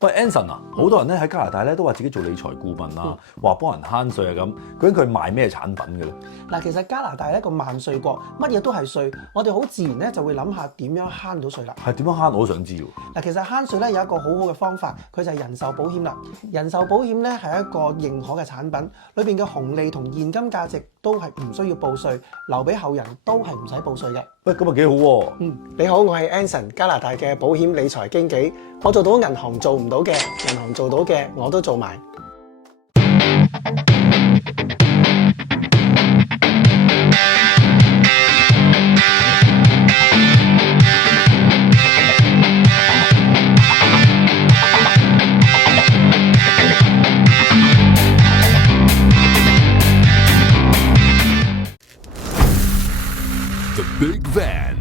喂 Anson 啊，好多人咧喺加拿大咧都話自己做理財顧問啊，話幫人慳稅啊咁。究竟佢賣咩產品嘅咧？嗱，其實加拿大係一個萬稅國，乜嘢都係稅，我哋好自然咧就會諗下點樣慳到稅啦。係點樣慳？我都想知喎。嗱，其實慳稅咧有一個好好嘅方法，佢就係人壽保險啦。人壽保險咧係一個認可嘅產品，裏邊嘅紅利同現金價值都係唔需要報稅，留俾後人都係唔使報稅嘅。喂，咁啊幾好喎！你好，我係 Anson，加拿大嘅保險理財經紀，我做到銀行做唔到嘅，銀行做到嘅我都做埋。The Big Van。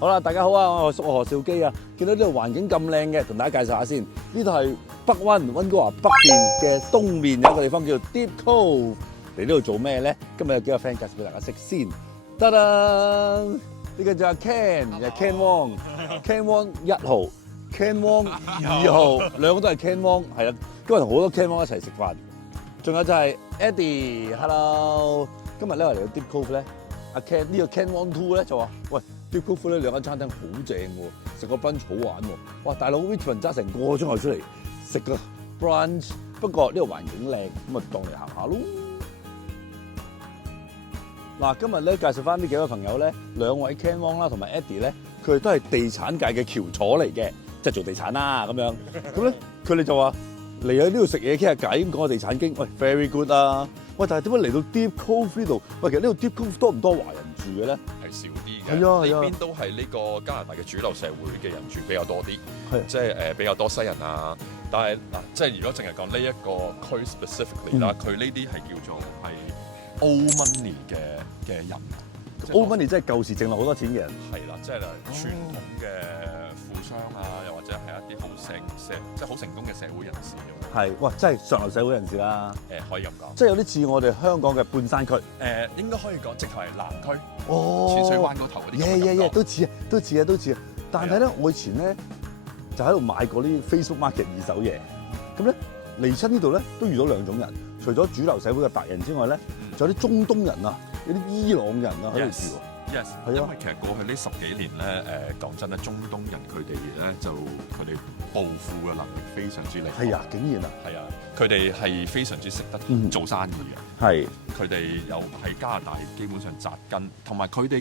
好啦，大家好啊，我係蘇何兆基啊。見到呢度環境咁靚嘅，同大家介紹下先。呢度係北溫哥華北邊嘅東面有一個地方叫 Deep Cove。嚟呢度做咩咧？今日有幾個 friend 介紹俾大家識先。得啦，呢個就係 Ken， 就係 Ken Wong，Ken Wong 1號，Ken Wong 2號，兩個都係 Ken Wong， 係啦。今日同好多 Ken Wong 一齊食飯。仲有就係 Eddie，Hello。今日咧我嚟到 Deep Cove 咧，阿 Ken 呢個 Ken Wong 2咧就話：喂 ，Deep Cove 呢兩間餐廳好正喎，食個 brunch 好玩喎。哇，大佬 Richmond 揸成個鐘頭出嚟食個 brunch， 不過呢個環境靚，咁啊當嚟行下咯。嗱，今日咧介紹翻呢幾位朋友咧，兩位 Ken Wong 啦，同埋 Eddie 咧，佢哋都係地產界嘅翹楚嚟嘅，即係做地產啦咁樣。咁咧，佢哋就話嚟喺呢度食嘢傾下偈，咁講下地產經。喂 ，very good 啊！喂，但係點解嚟到 Deep Cove 呢度？喂，其實呢度 Deep Cove 多唔多華人住嘅咧？係少啲嘅，係啊係啊呢邊都係呢個加拿大嘅主流社會嘅人住比較多啲，係即係比較多西人啊。但係嗱，即係如果淨係講呢一個區 specifically 啦，佢呢啲係叫做係 old money 嘅人。Old money 即係舊時剩落好多錢嘅人。係啦，即係傳統嘅富商啊，又或者係一啲即係好成功嘅社會人士咁樣。係，哇！真係上流社會人士啦。可以咁講。即係有啲似我哋香港嘅半山區。應該可以講，直頭係南區。哦。淺水灣嗰頭嗰啲咁嘅感覺。耶，都似啊！但係咧，我以前咧就喺度買過啲 Facebook Market 二手嘢。咁咧嚟親呢度咧都遇到兩種人，除咗主流社會嘅白人之外咧，仲有啲中東人啊，有啲伊朗人啊喺度住。Yes，係啊因為其實過去呢10幾年咧，講真咧，中東人佢哋咧就佢哋暴富嘅能力非常之厲害。係啊，竟然啊！係啊，佢哋係非常之識得做生意嘅。係。佢哋又喺加拿大基本上扎根，同埋佢哋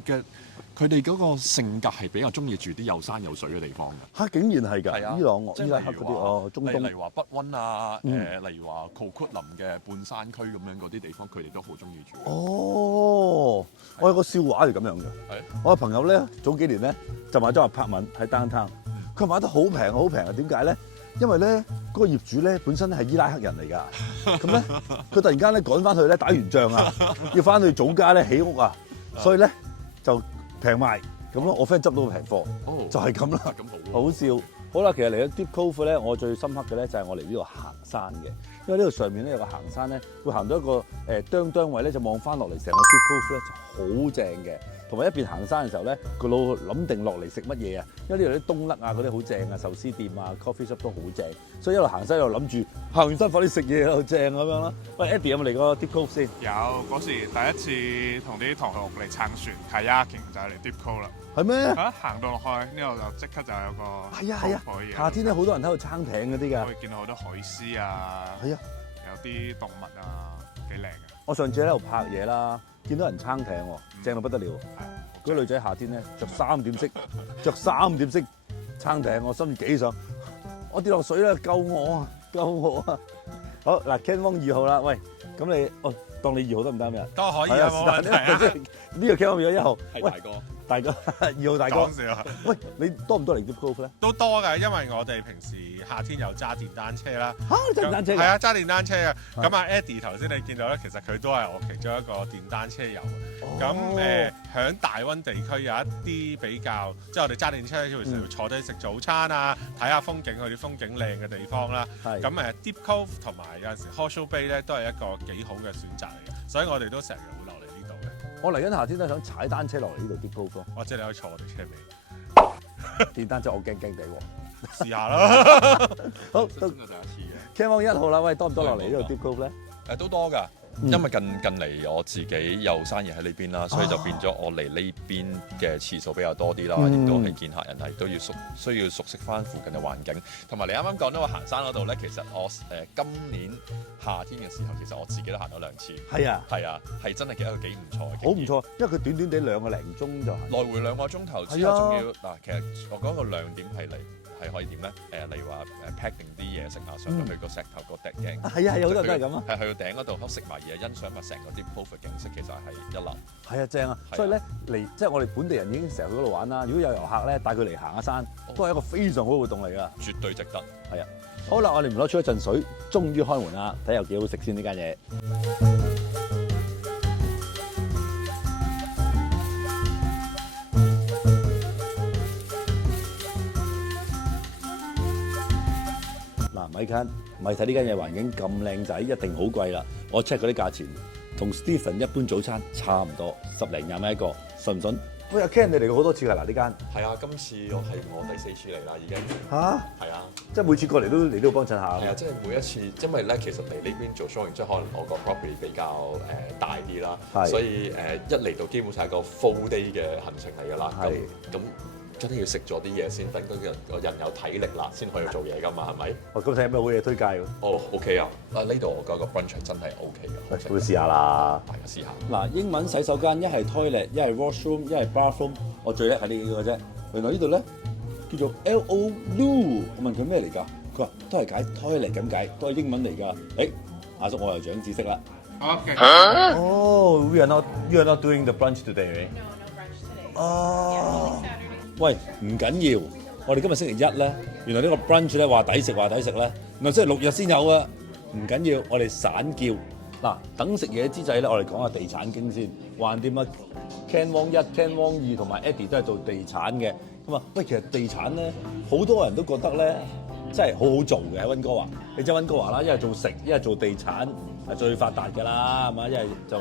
嗰個性格係比較中意住啲有山有水嘅地方嘅。嚇，竟然係㗎！係啊，伊朗、即係伊拉克嗰啲中東。例如話北溫啊，例如話 Coquitlam 嘅半山區咁樣嗰啲地方，佢哋都好中意住。哦，我有個笑話係咁樣嘅。我個朋友咧早幾年咧就買咗個 apartment喺 downtown，佢買得好平好平啊！點解咧？因為咧嗰個業主咧本身係伊拉克人嚟㗎，咁咧佢突然間咧趕翻去咧打完仗啊，要翻去祖家咧起屋啊，所以咧就平賣咁咯。我 friend 執到個平貨，就係咁啦，好笑。好啦，其實嚟到 Deep Cove 咧，我最深刻嘅咧就係我嚟呢度行山嘅，因為呢度上面咧有個行山咧，會行到一個哚位咧，就望翻落嚟成個 Deep Cove 咧就好正嘅。同埋一邊行山嘅時候咧，個腦諗定落嚟食乜嘢啊？因為呢度啲冬甩啊嗰啲好正啊，壽司店啊、coffee shop 都好正，所以一路行山一路諗住行完山快啲食嘢又正咁樣啦。喂 ，Eddie 有冇嚟過 Deep Cove 先？有，嗰時第一次同啲同學嚟撐船 kayaking 就係嚟 Deep Cove 啦。係咩？行到落去呢度就即刻就有個係啊，夏天咧好多人喺度撐艇嗰啲㗎。可以見到好多海獅啊，係啊，有啲動物啊，幾靚嘅。我上次喺度拍嘢啦，見到人撐艇喎，正到不得了。嗰啲女仔夏天咧着3點式撐艇，我心幾想，我跌落水啦，救我啊，救我啊！好嗱 ，Ken Wong 2號啦，喂，咁你當你2號得唔得咩？都可以啊，冇問題啊。呢個 Ken Wong 變咗1號，係大哥。大哥2號大哥講，笑啊，喂，你多唔多嚟 Deep Cove 咧？都多㗎，因為我哋平時夏天有揸電單車啦。嚇，你揸電單車㗎？係啊，揸電單車啊。咁啊 Eddie 頭先你見到咧，其實佢都係我其中一個電單車友。咁響大灣地區有一啲比較，即係我哋揸電車會成日坐低食早餐啊，睇下風景，去啲風景靚嘅地方啦。係咁Deep Cove 同埋有陣時 Horseshoe Bay 咧，都係一個幾好嘅選擇嚟嘅，所以我哋都成日會落嚟呢度嘅。我嚟緊夏天都想踩單車落嚟呢度 Deep Cove 咯。或者你可以坐我哋車尾電單車我驚驚地喎。試下啦。好，到真係第一次嘅。 Camon 1號啦，喂，多唔多落嚟呢度 Deep Cove 咧？都多㗎，因為近嚟我自己有生意喺呢邊啦，所以就變咗我嚟呢邊嘅次數比較多啲啦，亦都係見客人係都要需要熟悉翻附近嘅環境，同埋你啱啱講到話行山嗰度咧，其實我今年夏天嘅時候，其實我自己都行咗2次。係啊，係啊，係真係一個幾唔錯嘅經驗。好唔錯，因為佢短短地2個零鐘就係。來回2個鐘頭之後，仲要嗱，其實我講個亮點係係可以點咧？例如話pack 定啲嘢食啊，上到去個石頭個頂頸。係啊，有好多人都係咁啊。係去到頂嗰度食埋嘢，欣賞埋成個 Deep Cove 嘅景色，其實係一流。係啊，正啊！所以咧嚟，即係我哋本地人已經成日去嗰度玩啦。如果有遊客咧帶佢嚟行下山，都係一個非常好嘅活動嚟㗎。絕對值得。係啊，好啦，我哋唔攞出一陣水，終於開門啦！睇下有幾好食先呢間嘢。咪睇呢間嘢環境咁靚仔，一定好貴啦！我 check 嗰啲價錢，同 Stephen 一般早餐差唔多，10零20蚊一個，信唔信？喂，阿 Ken 你嚟過好多次㗎嗱，呢間係啊，今次我係我第4次嚟啦，已經。嚇，係啊，即係每次過嚟都嚟都幫襯下。係啊，即係每一次，因為咧其實嚟呢邊做 showing，即係可能我個 property 比較大啲啦，所以一嚟到基本上係個 full day 嘅行程嚟㗎啦。咁真係要食咗啲嘢先，等嗰個人有體力啦，先可以做嘢㗎嘛，係咪？哦，咁睇有咩好嘢推介喎？哦 OK 啊，呢度我覺得個 brunch 真係 OK 嘅，會試下啦。大家試下。嗱，英文洗手間一係 toilet，一係 washroom，一係 bathroom，我最叻係呢幾個啫。原來呢度咧叫做 LO-Loo，我問佢咩嚟㗎？佢話都係解 toilet 咁解，都係英文嚟㗎。阿叔我又長知識啦。OK。哦，you are not doing the brunch today。哦。喂，唔緊要，我哋今日星期1咧，原來呢個 brunch 咧話抵食咧，原來星期6日先有啊，唔緊要，我哋散叫。嗱，等食嘢之際咧，我哋講下地產經先。橫掂啊 Ken Wong 1、Ken Wong 2同埋 Eddie 都係做地產嘅，咁啊，喂，其實地產咧好多人都覺得咧真係好好做嘅喺溫哥華。你知溫哥華啦，一係做食，一係做地產係最發達㗎啦，係嘛？一係就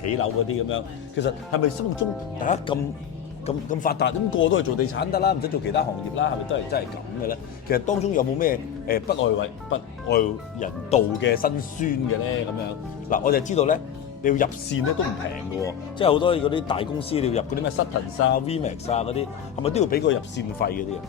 起樓嗰啲咁樣。其實係咪心目中大家咁發達，咁個個都係做地產得啦，唔使做其他行業啦，係咪都係真係咁嘅咧？其實當中有冇咩不外人道嘅辛酸嘅咧？咁樣嗱，我就知道咧，你要入線咧都唔平嘅喎，即係好多嗰啲大公司你要入嗰啲咩 Sutton 啊、Remax 啊嗰啲，係咪都要俾個入線費嗰啲啊？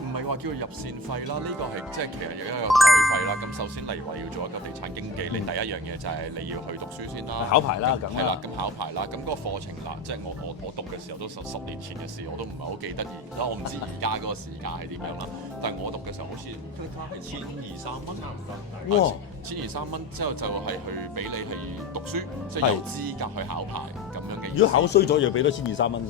唔係話叫佢入線費啦，呢個係即係其實有一個海費啦。咁首先，例如話你要做一個地產經紀，你第一樣嘢就係你要去讀書先啦，考牌啦，咁係啦，咁考牌啦。咁嗰個課程嗱，即係我讀嘅時候都10年前嘅事，我都唔係好記得而我唔知而家嗰個時價係點樣啦。但係我讀嘅時候好似係1200-13蚊，哇！1200-13蚊之後就係去俾你係讀書，即係有資格去考牌咁樣嘅。如果考衰咗，要俾多1200-13蚊。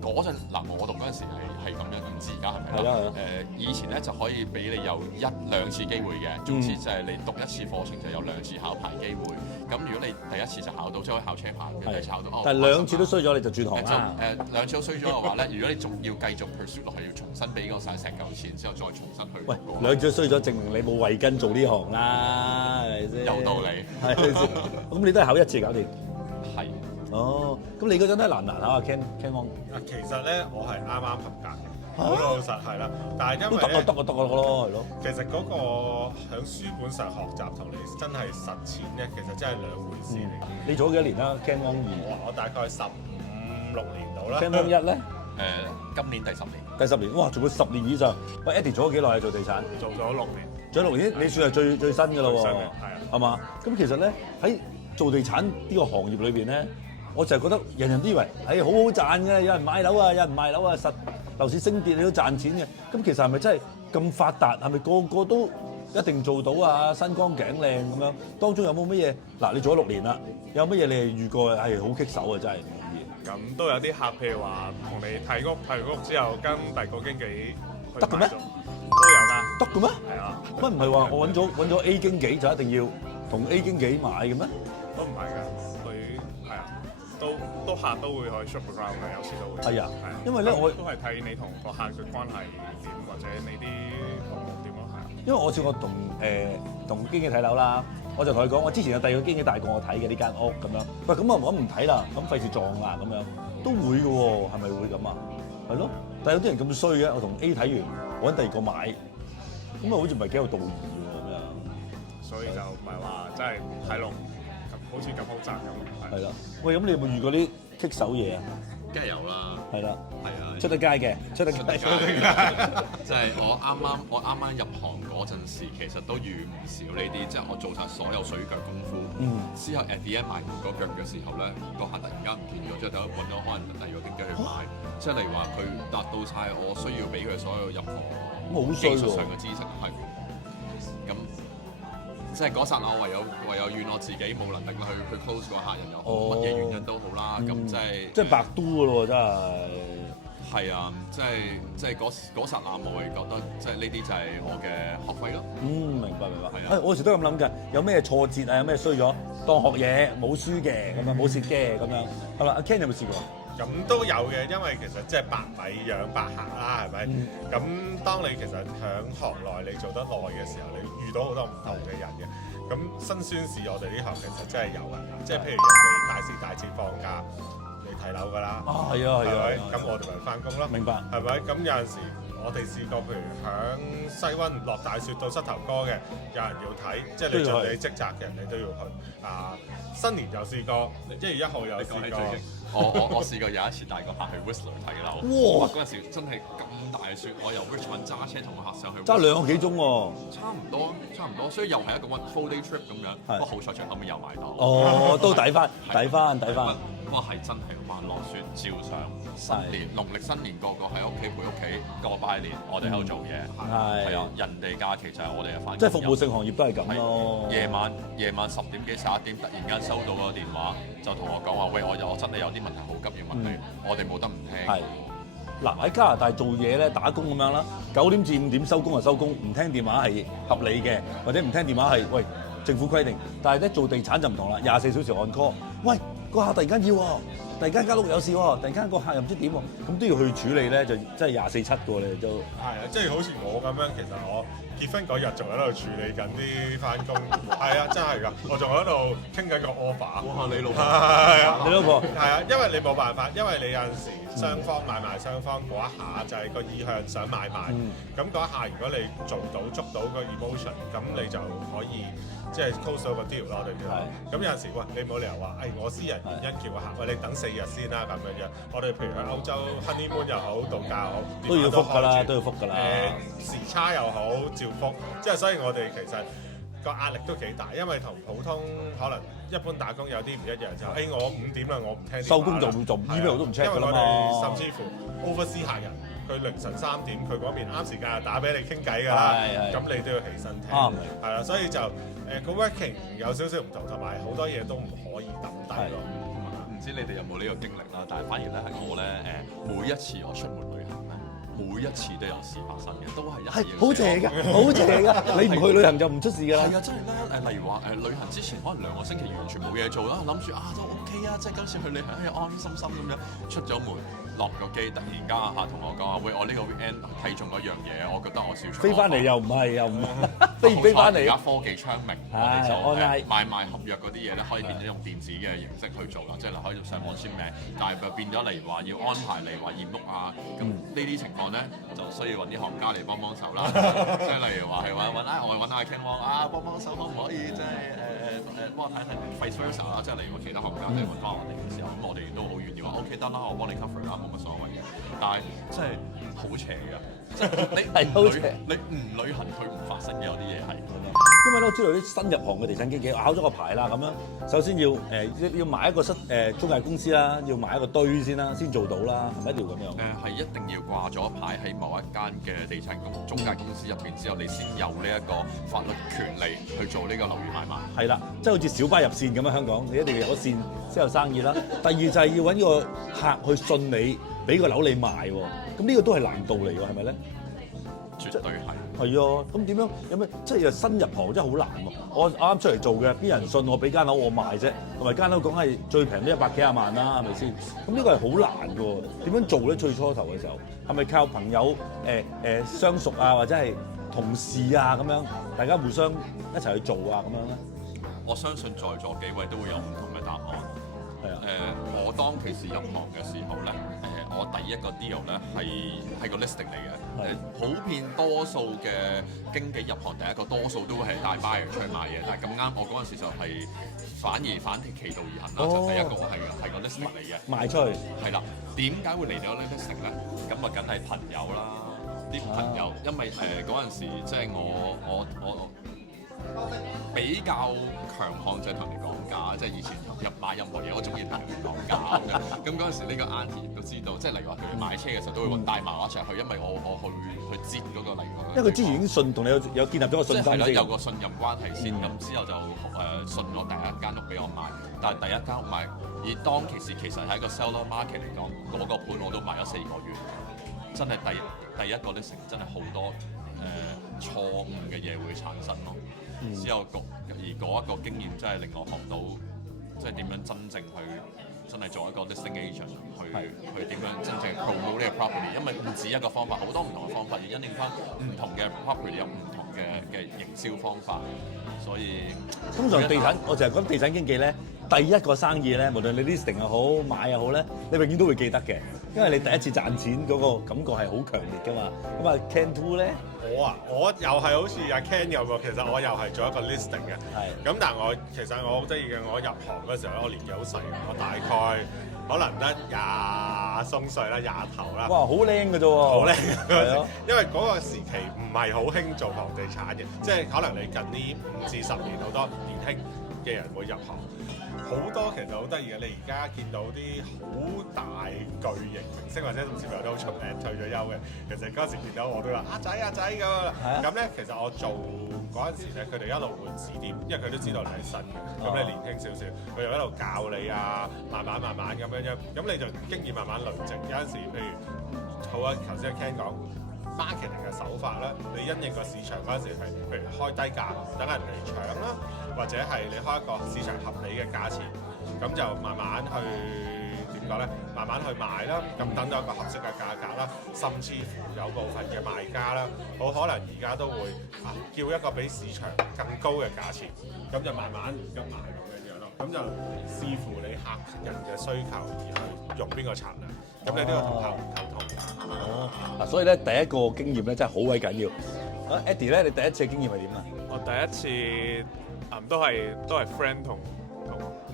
嗰陣嗱，我讀嗰陣時係咁樣，唔知而家係咪啦？係啦。以前咧就可以俾你有1-2次機會嘅，總之就係你讀1次課程就有2次考牌機會。咁如果你第一次就考到，即係可以考車牌，第二次考到。但係2次都衰咗，你就轉行啦。2次都衰咗嘅話咧，如果你仲要繼續 pursue 落去，要重新俾嗰晒成嚿錢之後再重新去。喂，2次都衰咗，證明你冇慧根做呢行啦，係咪先？有道理。係咁你都係考1次搞掂。係。哦，咁你嗰陣咧難唔難考啊 Ken Wong？其實咧我係啱啱合格嘅，好老實係啦。但係因為咧，得咯，係咯。其實嗰個喺書本上學習同你真係實踐咧，其實真係兩回事嚟。你做咗幾多年啦 Ken Wong 2？我大概15-16年到啦。Ken Wong 1咧？今年第10年。第10年，哇！做咗10年以上。喂 Eddie 做咗幾耐啊？做地產？做咗6年。做咗6年，你算係最新㗎咯喎。係啊。係嘛？咁其實咧喺做地產呢個行業裏邊咧，我就係覺得人人都以為係好好賺嘅，有人買樓啊，有人賣樓啊，實樓市升跌你都賺錢嘅。咁其實係咪真係咁發達？係咪個個都一定做到啊？身光頸靚咁樣，當中有冇乜嘢？嗱，你做咗6年啦，有乜嘢你係遇過係好棘手啊？真係唔容易。咁都有啲客，譬如話同你睇屋之後跟第二個經紀去得嘅咩買咗都有㗎，得嘅咩？係啊，乜唔係話我揾咗 A 經紀就一定要同 A 經紀買嘅咩？都唔係㗎，佢係啊，都客都會可以 shop around 嘅，有時都會係啊係啊，因為咧我都係睇你同個客嘅關係點，或者你啲服務點咯，係啊。因為我試過同經紀睇樓啦，我就同佢講，我之前有第二個經紀帶過我睇嘅呢間屋咁樣。喂，咁我唔睇啦，咁費事撞啦咁樣，都會嘅喎，係咪會咁啊？係咯，但係有啲人咁衰嘅，我同 A 睇完，我揾第二個買，咁啊好似唔係幾有道義喎咁樣。所以就唔係話真係睇落好似咁複雜咁，係啦，喂，咁你有冇遇過啲棘手嘢啊？梗係有啦，係啦，係啊，出得街嘅，出得街。即係我啱啱入行嗰陣時，其實都遇唔少呢啲，即係我做晒所有水腳功夫，之後 at the end 埋個腳嘅時候咧，個客突然間唔見咗，之後就揾咗可能第二個經紀去買，即係例如話佢達到晒我需要俾佢所有入行咁好衰喎技術上嘅知識，係咁。即係嗰剎那，我唯有怨我自己冇能力去 close 個客人又好，乜嘢原因都好啦。咁即係白都嘅咯喎，真係。係啊，即係嗰剎那，我會覺得即係呢啲就係我嘅學費咯。明白。係啊我有時都咁諗嘅，有咩挫折啊，有咩衰咗，當學嘢冇輸嘅咁樣，冇蝕嘅咁樣，係嘛？阿 Ken 有冇試過？咁都有嘅，因為其實即係百米養百客啦，係咪？咁、當你其實喺行內你做得耐嘅時候，你遇到好多唔同嘅人嘅。咁辛酸事我哋呢行其實真係有嘅，即係譬如人哋大時大節放假，你睇樓㗎啦，係啊，係咪？咁我哋咪翻工咯，明白。係咪？咁有陣時我哋試過，譬如響西灣落大雪到膝頭哥嘅，有人要睇，即係你盡你職責嘅人，你都要去。新年又試過，1月1號又試過。我試過有一次帶個客去 Whistler 睇樓，哇！嗰陣時真係咁大雪，我由 Richmond 揸車同個客上去，揸2個幾鐘喎。差唔多，所以又係一個 full day trip 咁樣。不過好彩最後尾又買到。哦，都抵翻。不過係真係玩落雪照上新年，農曆新年個喺屋企陪屋企過拜年，我哋喺度做嘢。係啊，人哋假期就係我哋嘅返工。即係服務性行業都係咁咯。夜晚10點幾11點，突然間收到個電話，就同我講話：喂，我真係有啲問題好急要問你，我哋冇得唔聽。係嗱，喺加拿大做嘢咧，打工咁樣啦，9點至5點收工就收工，唔聽電話係合理嘅，或者唔聽電話係喂政府規定。但係咧做地產就唔同啦，24小時按 call。喂，個客突然間要喎，突然間間屋有事喎，突然間個客又唔知點喎，咁都要去處理咧，就真係24/7嘅你都。係啊，即係好似我咁樣，其實我結婚嗰日仲喺度處理緊啲翻工，係啊，真係㗎，我仲喺度傾緊個 offer。哇！你老婆係啊，你老婆係啊，因為你冇辦法，因為你有陣時雙方買賣雙方嗰一下就係個意向想買賣，咁嗰一下如果你做到捉到個 emotion，咁你就可以即係 close 到個 deal 咯，我哋叫。咁有陣時喂，你冇理由話，我私人原因叫個客，喂你等4日先啦咁樣。我哋譬如去歐洲 honeymoon 又好，度假又好，都要覆㗎啦，都要覆㗎啦。時差又好，照覆，即係所以我哋其實個壓力都幾大，因為同普通可能一般打工有啲唔一樣，就我5點啦，我唔聽電話啦，收工就 email 都唔 check 㗎啦嘛。因為我哋甚至乎 oversee 客人，佢凌晨3點，佢嗰邊啱時間就打俾你傾偈㗎啦，咁你都要起身聽，係啦，所以就個 working 有少少唔同，同埋好多嘢都唔可以抌低咯。唔知你哋有冇呢個經歷啦？但係反而咧係我咧每一次我出門旅行咧，每一次都有事發生嘅，都係好邪㗎，好邪㗎！你唔去旅行就唔出事㗎啦。係啊，真係咧例如話旅行之前可能2個星期完全冇嘢做啦，諗住都 OK 啊，即係今次去旅行安心心咁樣出咗門。落個機，突然間客同我講話，喂，我呢個 weekend 睇中一樣嘢，我覺得我少出。飛翻嚟又唔係，飛翻嚟。而家科技昌明，我哋就賣合約嗰啲嘢咧，可以變咗用電子嘅形式去做啦，即係可以上網簽名，但係變咗例如話要安排嚟話驗屋啊，咁呢啲情況咧就需要揾啲行家嚟幫手啦，即係例如話係我揾阿 Ken Wong 幫手可唔可以即係幫我睇睇 vice versa 啦，即係例如話其他行家即係揾翻我哋嘅時候，咁我哋都好願意話 OK 得啦，我幫你 cover 啦。冇乜所謂嘅，但係即係好邪㗎，即係係好邪你唔旅行佢唔發生嘅有啲嘢係。因為咧，我知道啲新入行嘅地產經紀考咗個牌啦，咁樣首先要要買一個中介公司啦，要買一個堆先啦，先做到啦，係咪一定要咁樣？係一定要掛咗牌喺某一間嘅地產中介公司入邊之後，你先有呢一個法律權利去做呢個樓宇買賣。係啦，即係好似小巴入線咁樣，香港你一定要有個線先有生意啦。第二就係要揾個客去信你，俾個樓你賣喎。咁呢個都係難度嚟㗎，係咪咧？絕對係。係啊，咁點樣有咩？即係新入行真係好難喎。我啱啱出嚟做嘅，邊人信我俾間樓我賣啫？同埋間樓講係最平都100幾廿萬啦，係咪先？咁呢個係好難嘅喎。點樣做咧？最初頭嘅時候係咪靠朋友相熟啊，或者係同事啊咁樣，大家互相一齊去做啊咁樣咧？我相信在座幾位都會有唔同嘅答案。係啊。我當其時入行嘅時候咧，我第一個 deal 咧係個 listing 嚟嘅。普遍多數嘅經紀入行第一個多數都係帶 buyer 出去買嘢，但係咁啱我嗰陣時就係反其道而行啦，就第一個係個 listing 嚟嘅，賣出去。係啦，點解會嚟到呢 listing 咧？咁啊，梗係朋友啦，啲朋友，因為嗰陣時即係我比較強項就係同人哋講價，即係以前買任何嘢我中意同人哋講價嘅。咁嗰陣時呢個 auntie 亦都知道，即係例如話佢哋買車嘅時候都會帶埋我一齊去，因為我去接嗰個例如話。因為佢之前已經信同你有建立咗個信心先。有個信任關係先，咁之後就信我第一間屋俾我買，但係第一間屋買，而當其實喺個 seller market 嚟講，嗰個盤我都賣咗4個月，真係第一個 listing真係好多錯誤嘅嘢會產生咯。之後而嗰一個經驗真係令我學到，即係點樣真正去真係做一個 listing agent，去點樣真正 promote 呢個 property， 因為唔止一個方法，好多唔同嘅方法，要因應翻唔同嘅 property 有唔同嘅營銷方法，所以通常地產，我就係講地產經紀咧，第一個生意咧，無論你 listing 又好買又好咧，你永遠都會記得嘅，因為你第一次賺錢嗰個感覺係好強烈㗎嘛。咁啊 Ken Two 咧？我又係好似阿 Ken 有個，其實我又係做一個 listing 嘅。咁但係其實我好得意嘅，我入行嗰時候咧，我年紀好細，我大概可能得20鬆歲啦，20頭啦。哇，好靚㗎啫喎！好靚嗰陣時，係啊，因為嗰個時期唔係好興做房地產嘅，即係可能你近呢5至10年好多年輕嘅人會入行。好多其實好得意嘅，你而家見到啲好大巨型明星或者甚至乎有啲好出名退咗休嘅，其實嗰陣時見到我都話阿仔咁啦。咁咧其實我做嗰陣時咧，佢哋一路換指點，因為佢都知道你係新嘅，咁你年輕少少，佢就一路教你啊，慢慢咁樣，咁你就經驗慢慢累積。有陣時譬如好啊，頭先阿 Ken 講 marketing 嘅手法咧，你因應個市場嗰陣時係譬如開低價等人嚟搶啦。或者係你開一個市場合理嘅價錢，咁就慢慢去點講咧？慢慢去賣啦，咁等到一個合適嘅價格啦，甚至乎有部分嘅賣家啦，好可能而家都會叫一個比市場更高嘅價錢，咁就慢慢咁賣咁樣咯。咁就視乎你客人嘅需求而去用邊個策略，咁你都要同客戶溝通。所以咧第一個經驗咧真係好鬼緊要。Eddie 咧，你第一次嘅經驗係點啊？我第一次都係 friend 同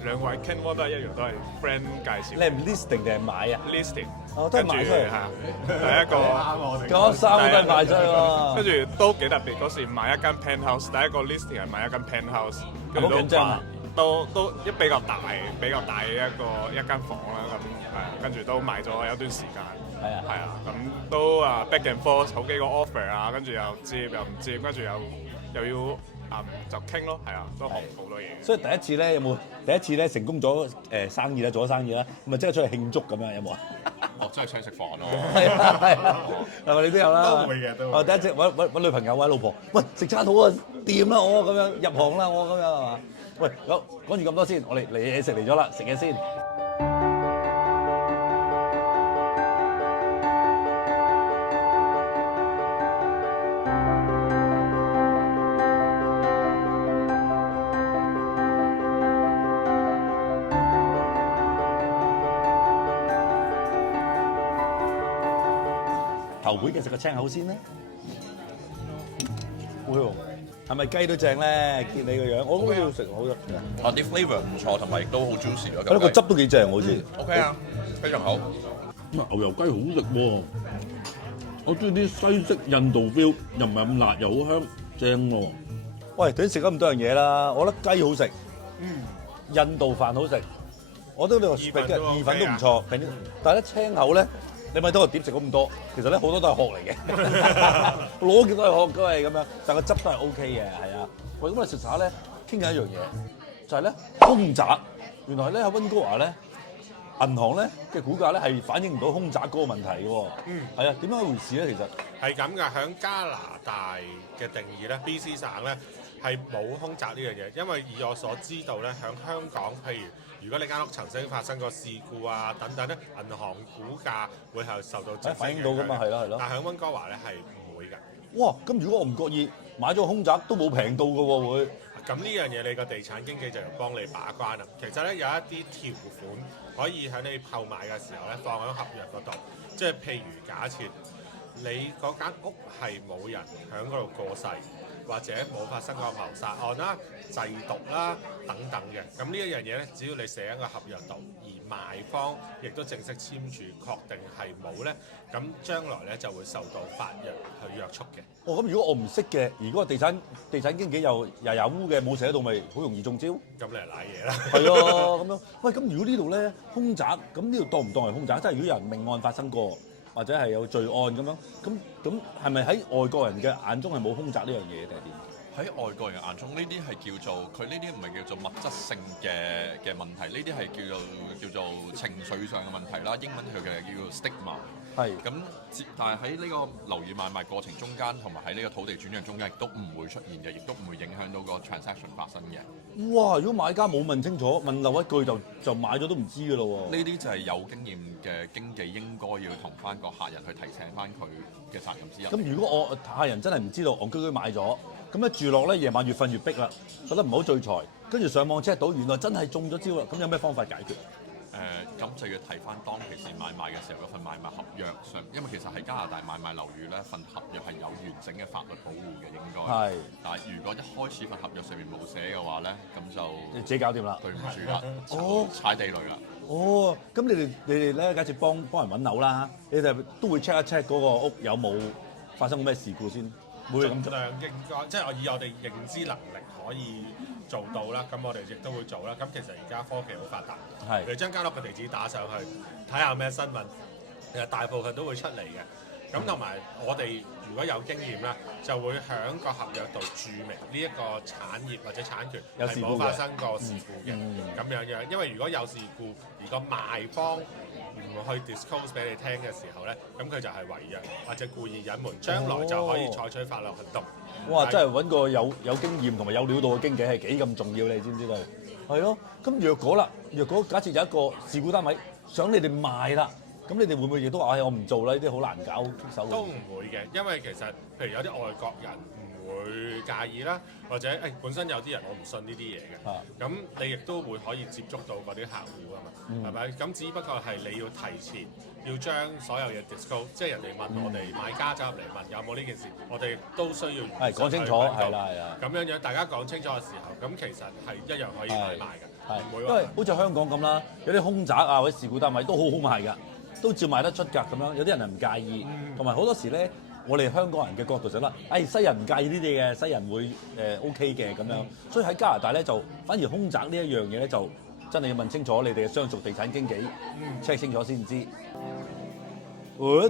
兩位 Ken Wong 都係一樣，都係 friend 介紹。你係 listing 定係買啊 listing， 哦，都係賣出去。係第一個嗰三個都係賣出去喎。跟住都幾特別，嗰時買一間 penthouse， 第一個 listing 係買一間 penthouse， 跟住好緊張啊！都比較大嘅一間房啦，咁係跟住都賣咗有一段時間。係啊，咁都back and forth 好幾個 offer 啊，跟住又接又唔接，跟住又要就傾咯，係啊，都學好多嘢。所以第一次咧有冇第一次咧成功咗生意啦，做咗生意啦，咁咪即係出去慶祝咁樣有冇啊？我真係請食飯咯。係啊，係咪你都有啦？都會嘅，都會。第一次揾女朋友或者老婆，喂食餐好啊，掂啦我咁樣入行啦我咁樣係嘛？喂，好講住咁多先，我哋嚟嘢食嚟咗啦，食嘢先。頭盤嘅食個青口先啦。會喎，係咪雞都正咧？見你個樣，我都要食好多。啲 flavour 唔錯，同埋亦都好 juicy 咯。覺得個汁都幾正，好似。 OK 啊，非常好。咁啊，牛油雞好食喎。我中意啲西式印度 feel，又唔係咁辣，又好香，正喎。喂，頭先食咗咁多樣嘢啦，我覺得雞好食，印度飯好食，我覺得呢個意粉都唔錯，但係咧青口咧，你咪多個碟食咗咁多，其實咧好多都係殼嚟嘅，攞幾多係殼都係咁樣，但係個汁都係 OK 嘅，係啊。喂，咁我哋食茶咧，傾緊一樣嘢，就係咧空宅，原來咧喺溫哥華咧。銀行咧嘅股價咧係反映唔到空宅嗰個問題嘅喎，係啊，點樣一回事咧？其實係咁㗎，喺加拿大嘅定義咧，BC 省咧係冇空宅呢樣嘢，因為以我所知道咧，喺香港，譬如果你間屋曾經發生過事故啊等等咧，銀行股價會係受到直接反映到㗎嘛，係咯係咯。但係喺溫哥華咧係唔會㗎。哇！咁如果我唔覺意買咗個空宅，都冇平到㗎喎會。咁呢樣嘢你個地產經紀就要幫你把關啦。其實咧有一啲條款可以喺你購買嘅時候咧放喺合約嗰度，即係譬如假設你嗰間屋係冇人喺嗰度過世，或者冇發生過謀殺案啦、製毒啦等等嘅。咁呢一樣嘢咧，只要你寫喺個合約度，而賣方亦都正式簽署確定係冇咧，咁將來咧就會受到法律去約束嘅。哦，咁如果我唔識嘅，如果個地產經紀又污嘅，冇寫到咪好容易中招？咁你係賴嘢啦。係啊，咁樣。喂，咁如果呢度咧空宅，咁呢度當唔當係空宅？即係如果有人命案發生過，或者係有罪案咁樣，咁係咪喺外國人嘅眼中係冇空宅呢樣嘢定係點？喺外國人嘅眼中，呢啲係叫做佢呢啲唔係叫做物質性嘅問題，呢啲係叫做情緒上嘅問題啦。英文佢嘅叫做 stigma。係。咁但係喺呢個樓宇買賣過程中間，同埋喺呢個土地轉讓中間，亦都唔會出現嘅，亦都唔會影響到個 transaction 發生嘅。哇！如果買家冇問清楚，問漏一句就買咗都唔知㗎咯喎。呢啲就係有經驗嘅經紀應該要同翻個客人去提醒翻佢嘅責任之一。咁如果我客人真係唔知道，戇居居買咗，咁一住落咧夜晚越瞓越逼啦，覺得唔好聚財，跟住上網 check 到原來真係中咗招啦，咁有咩方法解決？咁就要睇翻當其時買賣嘅時候嗰份買賣合約上，因為其實喺加拿大買賣樓宇咧，份合約係有完整嘅法律保護嘅應該。係。但係如果一開始份合約上面冇寫嘅話咧，咁就你自己搞掂啦。對唔住啦，踩地雷啦。哦，咁你哋咧，假設幫人揾樓啦，你哋都會 check 一 check 嗰個屋有冇發生過咩事故先？會咁盡量應該，即係以我哋認知能力可以做到啦。咁我哋亦都會做啦。咁其實而家科技好發達，係你將間屋嘅地址打上去，睇下咩新聞，其實大部分都會出嚟嘅。咁同埋我哋如果有經驗啦，就會喺個合約度註明呢一個產業或者產權係冇發生過事故嘅咁樣樣。因為如果有事故，而個賣方唔去 disclose 俾你聽嘅時候咧，咁佢就係違約或者故意隱瞞，將來就可以採取法律行動。哇！真係揾個有經驗同埋有料到嘅經紀係幾咁重要，你知唔知道？係咯。咁若果假設有一個事故單位想你哋賣啦，咁你哋會唔會亦都話我唔做啦？呢啲好難搞棘手。都唔會嘅，因為其實譬如有啲外國人唔會介意啦，或者本身有啲人我唔信呢啲嘢嘅，咁你亦都會可以接觸到嗰啲客戶㗎嘛，係咪？咁只不過係你要提前要將所有嘢 disclose， 即係人哋問我哋買家走入嚟問有冇呢件事，我哋都需要講清楚，係啦。咁樣大家講清楚嘅時候，咁其實係一樣可以買賣嘅，唔會話。因為好似香港咁啦，有啲空宅啊或者事故單位都好好賣㗎，都照賣得出㗎咁樣。有啲人係唔介意，同埋好多時咧。我哋香港人嘅角度就啦，西人唔介意呢啲嘅，西人會OK 嘅咁樣，所以喺加拿大咧就反而空宅呢一樣嘢咧就真係要問清楚你哋嘅相熟地產經紀，check 清楚先知。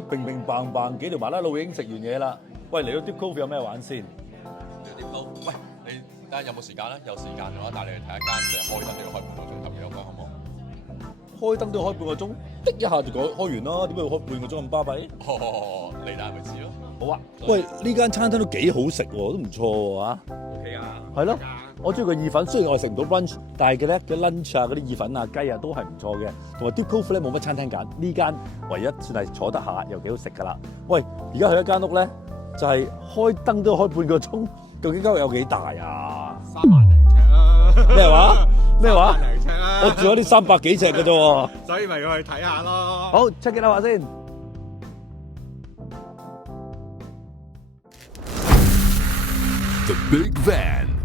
乒乒乓乓幾條麻甩佬已經食完嘢啦，喂嚟到 Deep Cove 有咩玩先？嚟到 Deep Cove，喂你睇下有冇時間咧？有時間嘅話帶你去睇一間即係開燈都要開半個鐘頭嘅有冇？好唔好？開燈都要開半個鐘，的一下就開完啦，點解要開半個鐘咁巴閉？你睇下咪知咯。好啊！喂，呢間餐廳都幾好食喎，都唔錯喎嚇。OK 啊。係咯，我中意個意粉，雖然我食唔到 brunch，但係嘅咧嘅 lunch 啊嗰啲意粉啊雞啊都係唔錯嘅。同埋 Deep Cove 咧冇乜餐廳揀，呢間唯一算係坐得下又幾好食㗎啦。喂，而家去一間屋咧，就係開燈都開半個鐘，究竟間屋有幾大啊？3萬零尺啦。咩話？咩話？3萬零尺啦。我住咗啲300幾尺嘅啫喎。所以咪要去睇下咯。好 check it out 下先。The Big Van.